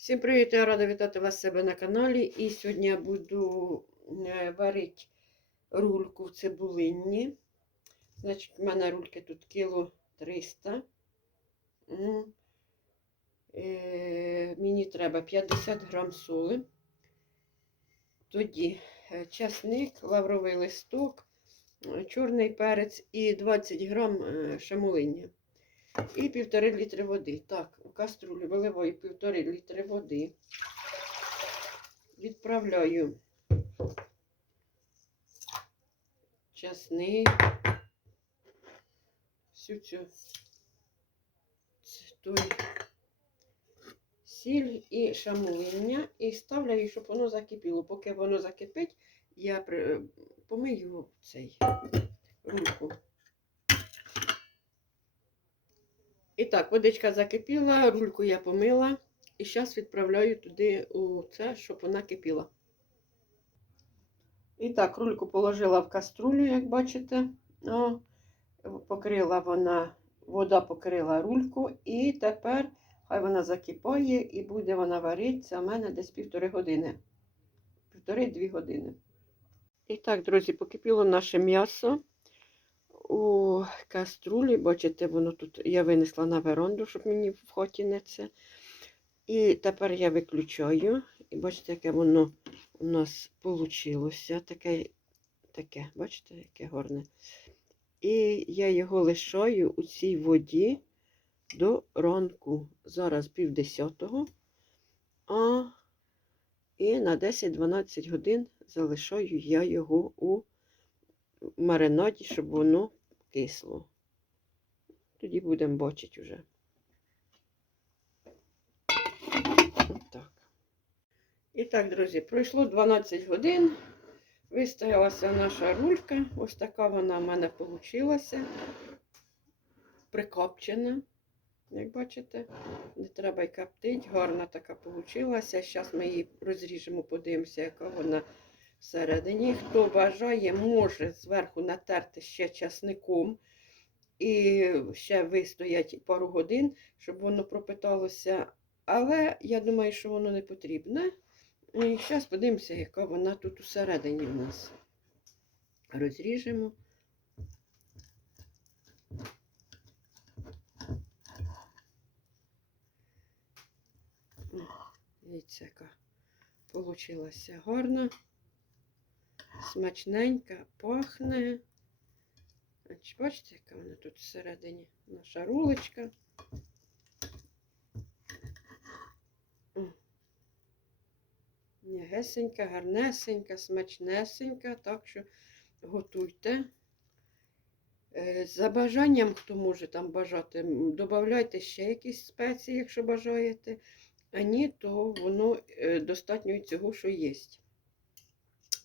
Всім привіт! Я рада вітати вас себе на каналі. І сьогодні я буду е, варити рульку в цибулинні. Значить, в мене рульки тут кіло 300. Е, Мені треба 50 грам соли. Тоді е, часник, лавровий листок, чорний перець і 20 грам шамулиння. І півтори літри води. Так, у каструлю виливаю півтори літри води. Відправляю часник, всю цю той сіль і шамулиння і ставлю, щоб воно закипіло. Поки воно закипить, я помию цей руку. І так, водичка закипіла, рульку я помила. І зараз відправляю туди у це, щоб вона кипіла. І так, рульку положила в каструлю, як бачите. О, покрила вона, вода покрила рульку. І тепер хай вона закипає і буде вона варитися у мене десь півтори години. Півтори-дві години. І так, друзі, покипіло наше м'ясо у каструлі. Бачите, воно тут я винесла на веранду, щоб мені в хаті не це. І тепер я виключаю. І бачите, яке воно у нас вийшло. Таке, таке, бачите, яке гарне. І я його лишаю у цій воді до ранку. Зараз пів десятого. А і на 10-12 годин залишаю я його у маринаді, щоб воно кисло. Тоді будемо бачити вже. Так. І так, друзі, пройшло 12 годин. Вистоялася наша рулька. Ось така вона в мене вийшла. Прикопчена. Як бачите, не треба й коптить. Гарна така вийшла. Зараз ми її розріжемо, подивимося, яка вона всередині. Хто бажає, може зверху натерти ще часником і ще вистоять пару годин, щоб воно пропиталося. Але я думаю, що воно не потрібне. І зараз подивимося, яка вона тут усередині в нас. Розріжемо. Дивіться, яка получилася гарна смачненька, пахне. Бачите, яка вона тут всередині наша рулечка. О. М'ягесенька, гарнесенька, смачнесенька, так що готуйте. Е, За бажанням, хто може там бажати, м, додавайте ще якісь спеції, якщо бажаєте. А ні, то воно е, достатньо і цього, що є.